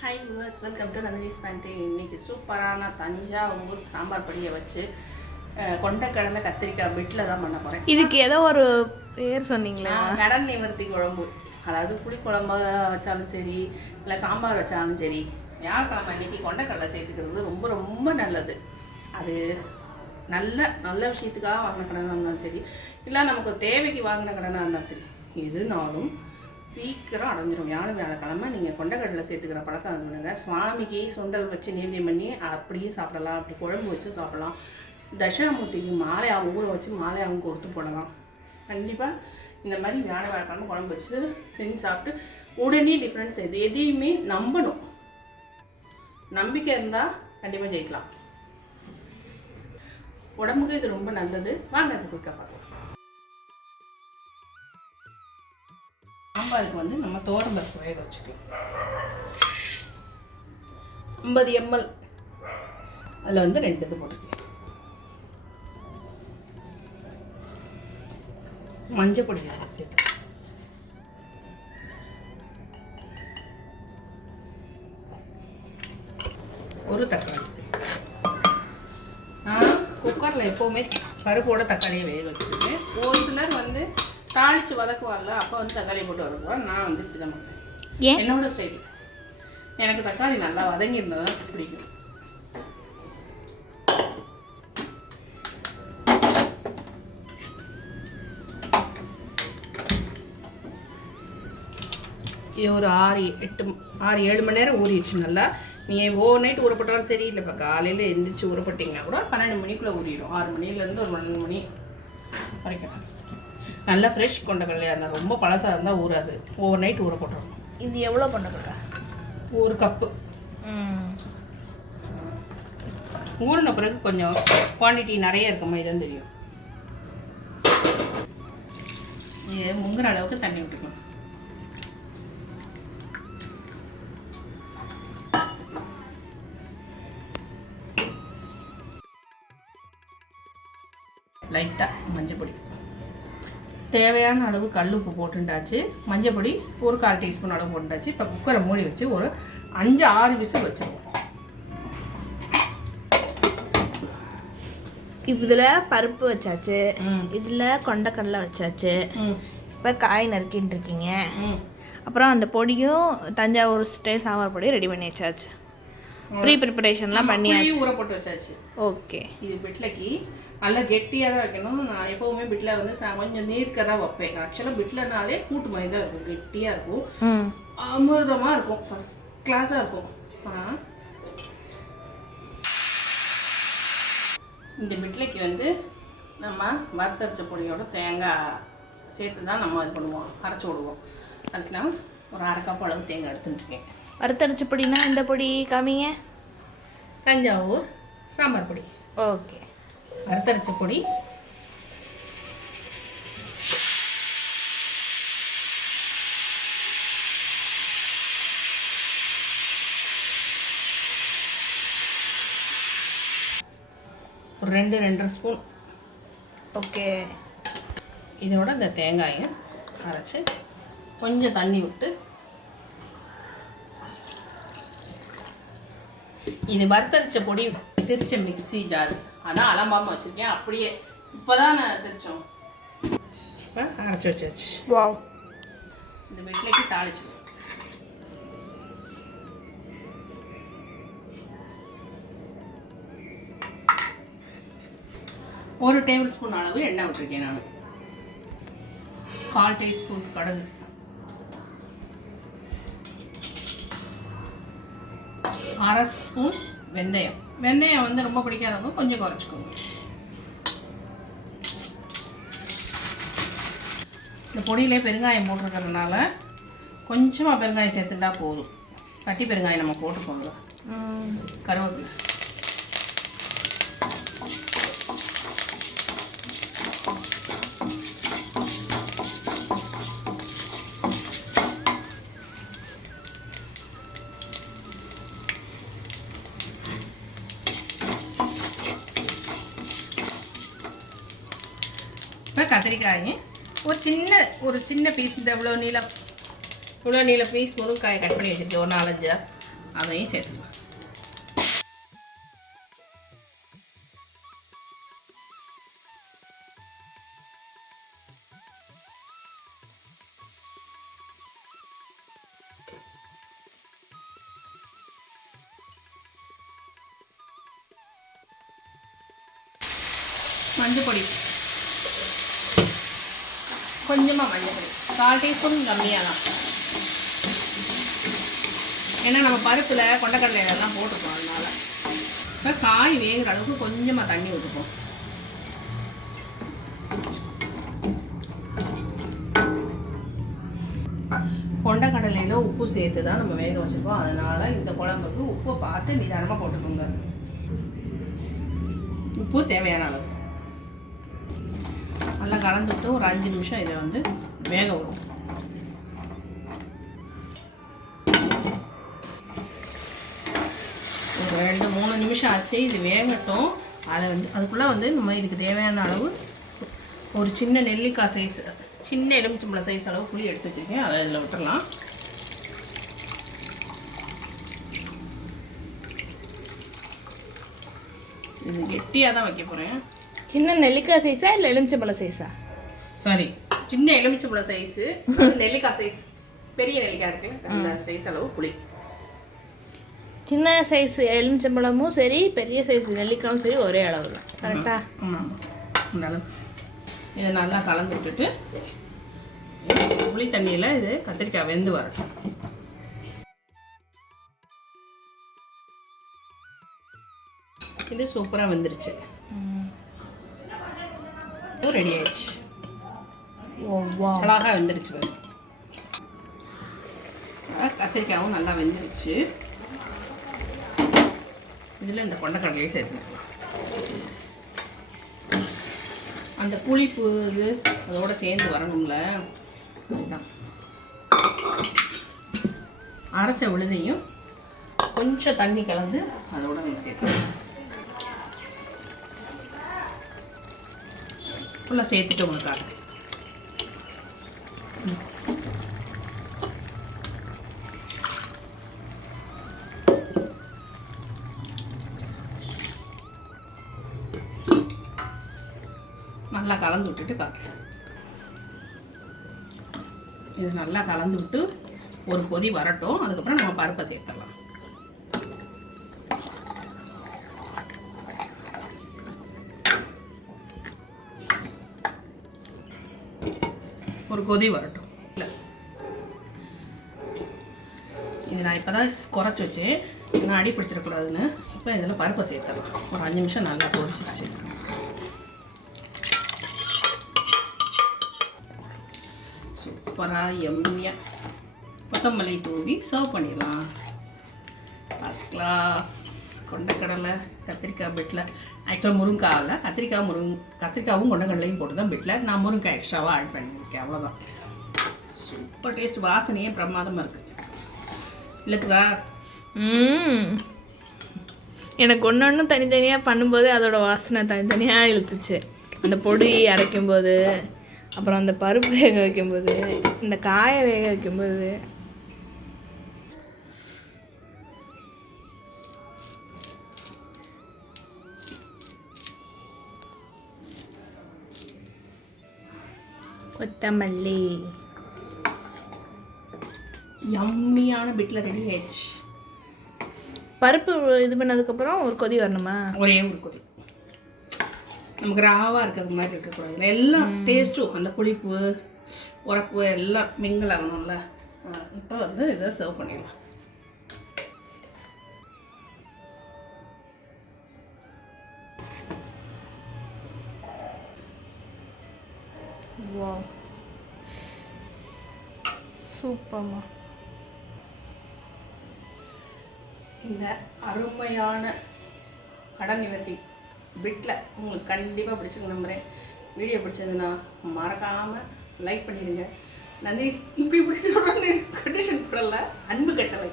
Hi viewers, welcome to Nandini's pantry. இன்றைக்கி சூப்பரான தஞ்சாவூர் சாம்பார் பொடியை வச்சு கொண்டைக்கடலை கத்திரிக்காய் பிட்டில் தான் பண்ண போகிறேன். இதுக்கு ஏதோ ஒரு பேர் சொன்னீங்களா? கடல் நிவர்த்தி குழம்பு. அதாவது புளிக்குழம்பு வச்சாலும் சரி, இல்லை சாம்பார் வச்சாலும் சரி, வியாழக்கிழமை அன்றைக்கி கொண்டைக்கடலை சேர்த்துக்கிறது ரொம்ப ரொம்ப நல்லது. அது நல்ல விஷயத்துக்காக வாங்கின கடனாக இருந்தாலும் சரி, இல்லை நமக்கு தேவைக்கு வாங்கின கடனாக இருந்தாலும் சரி, எதுனாலும் சீக்கிரம் அடைஞ்சிடும். வியாழக்கிழமை நீங்கள் கொண்டைக்கடலை சேர்த்துக்கிற பழக்கம் இருந்துங்க. சுவாமிக்கு சுண்டல் வச்சு நேர்த்தியம் பண்ணி அப்படியே சாப்பிடலாம், அப்படி குழம்பு வச்சு சாப்பிடலாம். தட்சிணாமூர்த்திக்கு மாலையாக ஊற வச்சு மாலையாகவும் கொடுத்து போடலாம். கண்டிப்பாக இந்த மாதிரி வியாழக்கிழமை குழம்பு வச்சு செஞ்சு சாப்பிட்டு உடனே டிஃப்ரென்ஸ் எதையுமே நம்பணும். நம்பிக்கை இருந்தால் கண்டிப்பாக ஜெயிக்கலாம். உடம்புக்கு இது ரொம்ப நல்லது. வாங்க அது குயிக்காக பார்க்கலாம். சாம்பாருக்கு நம்ம தோரம்பருப்பு வேக வச்சுக்கலாம். 50 ml அதில் 2 இது போட்டுக்கலாம். மஞ்சள் பொடி சேர்த்து, ஒரு தக்காளி. நான் குக்கரில் எப்போவுமே பருப்போட தக்காளியை வேக வச்சுருக்கேன். ஒரு சிலர் தாளித்து வதக்குவார்ல, அப்போ தக்காளி போட்டு வதக்குவார். நான் இப்படி தான் பண்ணுவேன். என்னோட ஸ்டைல். எனக்கு தக்காளி நல்லா வதங்கி இருந்தால் தான் பிடிக்கும். இது ஒரு 6-7 மணி நேரம் ஊறிடுச்சு. நல்லா நீங்கள் ஓவர் நைட் ஊறப்பட்டாலும் சரி, இல்லை இப்போ காலையில் எழுந்திரிச்சு ஊறப்பட்டிங்கன்னா கூட 12 மணிக்குள்ளே ஊறிடும். 6 மணிலேருந்து ஒரு 12 மணி வரைக்கும். நல்லா ஃப்ரெஷ் கொண்டைக்கடலையாக இருந்தால், ரொம்ப பழசாக இருந்தால் ஊறாது. ஓவர் நைட் ஊற போட்டுருணும். இது எவ்வளோ கொண்டைக்கடலை? 1 கப்பு. ஊறின பிறகு கொஞ்சம் குவான்டிட்டி நிறைய இருக்குமா இதுதான் தெரியும். இது முங்குற அளவுக்கு தண்ணி விட்டுக்கணும். லைட்டாக மஞ்சள் பொடி, தேவையான அளவு கல் உப்பு போட்டுண்டாச்சு. மஞ்சள் பொடி ஒரு 1/4 டீஸ்பூன் அளவு போட்டுண்டாச்சு. இப்போ குக்கரை மூடி வச்சு ஒரு 5-6 விசில் வச்சுருவோம். இதில் பருப்பு வச்சாச்சு, இதில் கொண்டைக்கடலை வச்சாச்சு. இப்போ காய் நறுக்கின்னு இருக்கீங்க. அப்புறம் அந்த பொடியும் தஞ்சாவூர் ஸ்டைல் சாம்பார் பொடியும் ரெடி பண்ணி வச்சாச்சு. ப்ரிப்பரேஷன்லாம் பண்ணியாச்சு, ஊற போட்டு வச்சாச்சு. ஓகே. இது பிட்லைக்கு நல்லா கெட்டியாக தான் வைக்கணும். நான் எப்போவுமே பிட்டில் கொஞ்சம் நீர்க்க தான் வைப்பேன். ஆக்சுவலாக பிட்லனாலே கூட்டு மாதிரி தான் இருக்கும், கெட்டியாக இருக்கும், அமிர்தமாக இருக்கும், ஃபஸ்ட் கிளாஸாக இருக்கும். ஆனால் இந்த பிட்லைக்கு நம்ம வறுத்தரைச்ச பொடியோட தேங்காய் சேர்த்து தான் நம்ம இது பண்ணுவோம், அரைச்சி விடுவோம். அதுக்கு நான் ஒரு 1/2 கப் அளவு தேங்காய் எடுத்துட்டுருக்கேன். வறுத்தரைச்ச பொடினா இந்த பொடி காமிங்க. தஞ்சாவூர் சாம்பார் பொடி. ஓகே. வறுத்தரைச்ச பொடி, ஒரு 2-2.5 ஸ்பூன். ஓகே. இதோட இந்த தேங்காயை அரைச்சி கொஞ்சம் தண்ணி விட்டு, இது வறுத்தரைச்ச பொடி திரிச்ச மிக்ஸி ஜார், அதான் அலம்பாமல் வச்சுருக்கேன். அப்படியே இப்போ தான் நான் திரிச்சோம். இப்போ அரைச்சி வச்சாச்சு. வாவ். இந்த பிட்லைக்கு தாளிச்சு ஒரு டேபிள் ஸ்பூன் அளவு எண்ணெய் விட்டுருக்கேன். நான் 1/4 டீஸ்பூன் கடுகு, 1/2 ஸ்பூன் வெந்தயம். வெந்தயம் ரொம்ப பிடிக்காதவங்க கொஞ்சம் குறைச்சிக்கோங்க. இந்த பொடியிலே பெருங்காயம் போட்டிருக்கிறதுனால கொஞ்சமாக பெருங்காயம் சேர்த்துட்டா போதும். கட்டி பெருங்காயம் நம்ம போட்டுக்கோங்க. கருவேப்பிலை, இப்போ கத்திரிக்காய் ஒரு சின்ன பீஸ், இந்த இவ்வளோ நீள பீஸ் முருங்காயை கட் பண்ணி வச்சுருக்கேன். ஒரு 4-5 அதையும் சேர்த்துக்கலாம். மஞ்சள் பொடி கொஞ்சமாக, மஞ்சள் பொடி 1/4 டீஸ்பூன் கம்மியாக தான். ஏன்னா நம்ம பருப்பில் கொண்டக்கடலையெல்லாம் போட்டுப்போம், அதனால இப்போ காய் வேகிற அளவுக்கு கொஞ்சமாக தண்ணி ஊற்றுப்போம். கொண்டக்கடலையில் உப்பு சேர்த்து தான் நம்ம வேக வச்சுருக்கோம். அதனால் இந்த குழம்புக்கு உப்பை பார்த்து நிதானமாக போட்டுக்கோங்க. உப்பு தேவையான அளவு நல்லா கலந்துட்டு ஒரு 5 நிமிஷம் இதை வந்து வேக விடும். ஒரு 2-3 நிமிஷம் ஆச்சு, இது வேகட்டும். அதை வந்து அதுக்குள்ளே வந்து நம்ம இதுக்கு தேவையான அளவு ஒரு சின்ன நெல்லிக்காய் சைஸ், சின்ன எலுமிச்சம்பழம் சைஸ் அளவு புளி எடுத்து வச்சுருக்கேன். அதை இதில் விட்டுடலாம். இது கெட்டியாக தான் வைக்க போகிறேன். சின்ன நெல்லிக்காய் சைஸா இல்லை எலுமிச்சம்பழம் சைஸா? சாரி, சின்ன எலுமிச்சம்பழம் சைஸு, நெல்லிக்காய் சைஸ், பெரிய நெல்லிக்காய் இருக்குல்ல அந்த சைஸ் அளவு புளி. சின்ன சைஸ் எலுமிச்சம்பழமும் சரி, பெரிய சைஸ் நெல்லிக்காயும் சரி ஒரே அளவு தான், கரெக்டா? ஆமாம். இருந்தாலும் இதை நல்லா கலந்து விட்டுட்டு புளி தண்ணியில் இது கத்திரிக்காய் வெந்து வரட்டும். இது சூப்பராக வெந்துருச்சு, ரெடி ஆயிடுச்சு. அழகாக வெந்துருச்சு. கத்திரிக்காயும் நல்லா வெந்துருச்சு. இதில் இந்த கொண்டக்கடலையும் சேர்த்துக்கலாம். அந்த புளிப்பு இது அதோட சேர்ந்து வரணும்ல, அதுதான். அரைச்ச விழுதையும் கொஞ்சம் தண்ணி கலந்து அதோட நம்ம சேர்த்துக்கலாம். ஃபுல்லாக சேர்த்துட்டு உங்களுக்காக நல்லா கலந்து விட்டுட்டு காட்டுறேன். இது நல்லா கலந்து விட்டு ஒரு கொதி வரட்டும். அதுக்கப்புறம் நம்ம பருப்பை சேர்த்துடலாம். ஒரு கொதி வரட்டும். இல்லை, இது நான் இப்போ தான் குறைச்சி வச்சேன், நான் அடி பிடிச்சிடக்கூடாதுன்னு. இப்போ இதில் பருப்பை சேர்த்துடலாம். ஒரு 5 நிமிஷம் நல்லா கொதிச்சிருச்சு. சூப்பராக எம்மியாக கொத்தமல்லி தூவி சர்வ் பண்ணிடலாம். ஃபஸ்ட் கிளாஸ் கொண்டக்கடலை கத்திரிக்காய் பெட்டில். ஆக்சுவலாக முருங்காயில் கத்திரிக்காவும் கொண்டக்கடலையும் போட்டு தான் பெட்டில். நான் முருங்காய் எக்ஸ்ட்ராவாக ஆட் பண்ணியிருக்கேன், அவ்வளோதான். சூப்பர் டேஸ்ட், வாசனையே பிரமாதமாக இருக்குது. இல்லைக்குதா? எனக்கு ஒன்று தனித்தனியாக பண்ணும்போது அதோட வாசனை தனித்தனியாக இழுத்துச்சு. அந்த பொடி அரைக்கும்போது, அப்புறம் அந்த பருப்பு வேக வைக்கும்போது, இந்த காயை வேக வைக்கும்போது. கொத்தமல்லி யம்மியான பிட்டில் ரெடி ஆயிடுச்சு. பருப்பு இது பண்ணதுக்கப்புறம் ஒரு கொதி வரணுமா? ஒரே ஒரு கொதி. நமக்கு ராவாக இருக்கிறது மாதிரி இருக்கக்கூடாது. எல்லாம் டேஸ்ட்டும் அந்த புளிப்பு உரப்பு எல்லாம் மிங்கிள் ஆகணும்ல. இப்போ வந்து இதை சர்வ் பண்ணிடலாம். வாவ், சூப்பர்மா. இந்த அருமையான கடன் நிவர்த்தி பிட்டில் உங்களுக்கு கண்டிப்பாக பிடிச்சிருக்கு நம்புகிறேன். வீடியோ பிடிச்சதுன்னா மறக்காமல் லைக் பண்ணிடுங்க. நந்தினி இப்படி பிடிச்சிடணும்னு கண்டிஷன் போடல, அன்பு கட்டளை.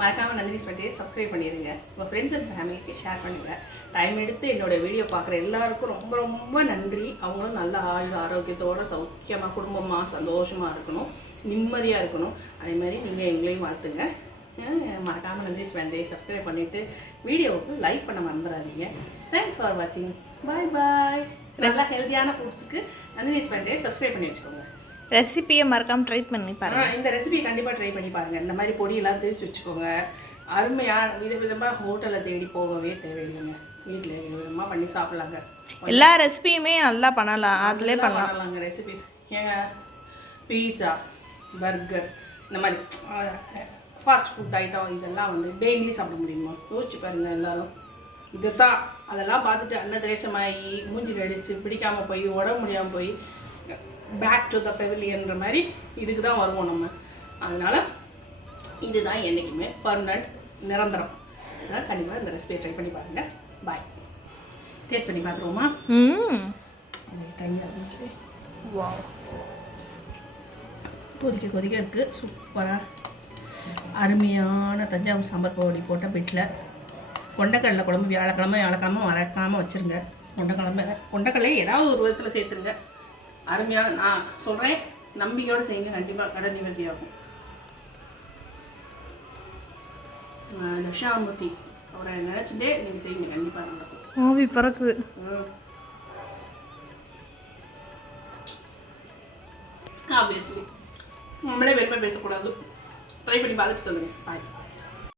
மறக்காமல் நந்தினி ஸ்வெட்டே சப்ஸ்கிரைப் பண்ணிடுங்க. உங்கள் ஃப்ரெண்ட்ஸ் அண்ட் ஃபேமிலிக்கு ஷேர் பண்ணுங்கள். டைம் எடுத்து என்னோடய வீடியோ பார்க்குற எல்லாருக்கும் ரொம்ப ரொம்ப நன்றி. அவங்களும் நல்ல ஆயுள் ஆரோக்கியத்தோடு சௌக்கியமாக குடும்பமாக சந்தோஷமாக இருக்கணும், நிம்மதியாக இருக்கணும். அதே மாதிரி நீங்கள் எங்களையும் வாழ்த்துங்க. மறக்காமல் நந்தினிஸ் ஃபேண்டே சப்ஸ்கிரைப் பண்ணிவிட்டு வீடியோவுக்கு லைக் பண்ண மறந்துடாதீங்க. தேங்க்ஸ் ஃபார் வாட்சிங். பாய் பாய். நல்லா ஹெல்த்தியான ஃபுட்ஸுக்கு நந்தினிஸ் ஃபேண்டே சப்ஸ்கிரைப் பண்ணி வச்சுக்கோங்க. ரெசிபியை மறக்காமல் ட்ரை பண்ணி பாருங்கள். இந்த ரெசிபியை கண்டிப்பாக ட்ரை பண்ணி பாருங்கள். இந்த மாதிரி பொடியெல்லாம் திரிச்சு வச்சுக்கோங்க. அருமையாக விதவிதமாக ஹோட்டலில் தேடி போகவே தேவையில்லைங்க. வீட்டில் விதவிதமாக பண்ணி சாப்பிட்லாங்க. எல்லா ரெசிபியுமே நல்லா பண்ணலாம், அதிலே பண்ணலாங்க ரெசிபிஸ். ஏங்க பீட்சா, பர்கர், இந்த மாதிரி ஃபாஸ்ட் ஃபுட் ஐட்டம் இதெல்லாம் வந்து டெய்லி சாப்பிட முடியுமா? யோசிச்சு பாருங்கள் எல்லோரும். இது தான் அதெல்லாம் பார்த்துட்டு அன்னதிரேஷமாகி மூஞ்சி அடித்து பிடிக்காமல் போய் உடம்பு முடியாமல் போய் பேக் டு த பெவிலியன்ற மாதிரி இதுக்கு தான் வருவோம் நம்ம. அதனால் இதுதான் என்றைக்குமே பர்மனண்ட், நிரந்தரம். அதனால் கண்டிப்பாக இந்த ரெசிபியை ட்ரை பண்ணி பாருங்கள். பாய். டேஸ்ட் பண்ணி பார்த்துருவோமா? கையாக வா, கொதிக்க கொதிக்க இருக்குது. சூப்பராக அருமையான தஞ்சாவூர் சாம்பார் பொடி போட்ட பிட்டில் கொண்டக்கடலை குழம்பு வியாழக்கிழமை மறக்காமல் வச்சுருங்க. கொண்டக்கடலை ஏதாவது ஒரு விதத்தில் சேர்த்துருங்க. அருமையான, நான் சொல்கிறேன், நம்பிக்கையோடு செய்யுங்க. கண்டிப்பாக கடை நிவர்த்தி ஆகும். தட்சிணாமூர்த்தி அவரை நினச்சிட்டே நீங்கள் செய்யுங்க. கண்டிப்பாக நடக்கும். ஆவி பறக்குது. ஆப்வியஸ்லி நம்மளே வெறுமை பேசக்கூடாது. ட்ரை பண்ணி பார்த்துட்டு சொல்லுங்கள். பாய்.